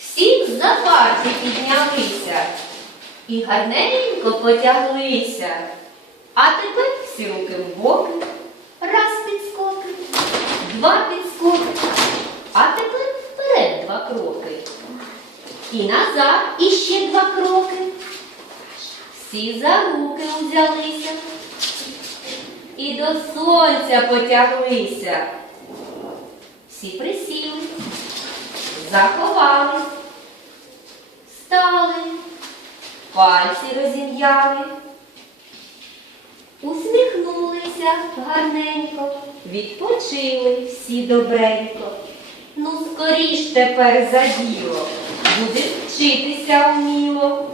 Всі за парти піднялися і гарненько потяглися. А тепер всі руки в боки, раз підскоки, два підскоки, а тепер вперед два кроки. І назад іще два кроки. Всі за руки узялися і до сонця потяглися. Всі присіли, заховались, пальці розім'яли, усміхнулися гарненько, відпочили всі добренько. Ну, скоріш тепер за діло, буде вчитися вміло.